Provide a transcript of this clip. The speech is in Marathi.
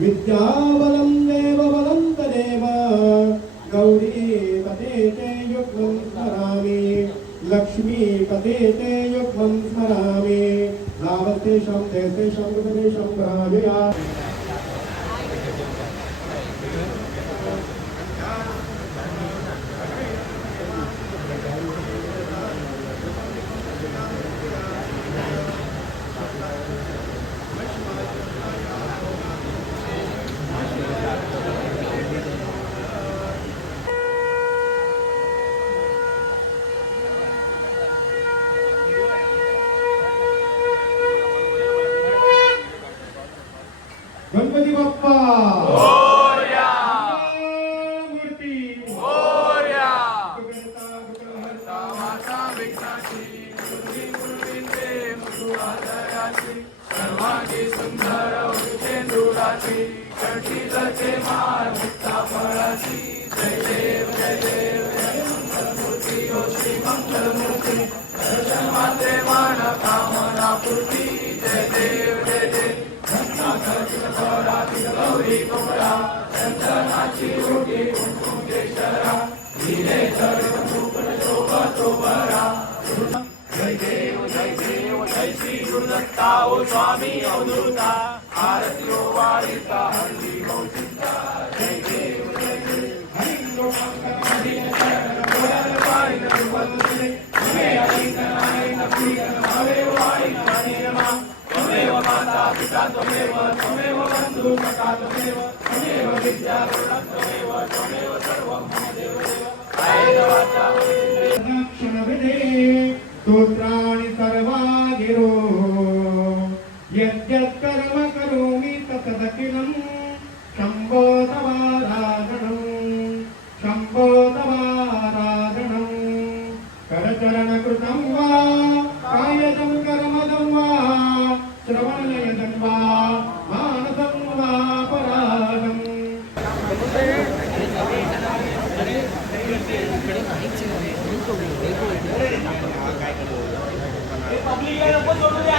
विद्याबलं देवबलं तदेव गौरीपते ते युग्मं स्मरामि लक्ष्मीपते ते युग्मं स्मरामि लाभतेषां देशेषां कृतेषां ग्राहया गणपती बाप्पा मोरया मूर्ती मोरया विघ्नहर्ता विघ्नहर्ता माता विघ्नाची बुद्धी गुरुविंदे मुखुआदयाची सर्वांगी सुंदर उचेंदुराची कटीलचे मार मुक्ता फळाची जय देव जय देव जय मंगलमूर्ती ओ श्री मंगलमूर्ती दर्शन मात्रे मान कामना पूर्ती जय देव जय देव गौरी कुमरा चंदनाची रोटी कुंकुम केशरा हिरे चरण शोभा शोभरा जय देव जय श्री गुरुदत्ता ओ स्वामी अवधूता आरती ओ वारिता हरी चिंता जय देव हरि त्वमेव माता पिता त्वमेव बन्धु सखा त्वमेव विद्या गुरुः त्वमेव सर्वं मम देवदेव कायेन वाचा क्षणविधे स्तोत्राणि सर्वा गिरो यद्यत् कर्म करोमि तत्तदखिलं शम्भो तवाराधनम् शम्भो तवाराधनम् करचरणकृतं वा कायजं कर्मदं वा श्रवणलयजं वा मानसं वा परागम् पब्लिक नको सोडू द्या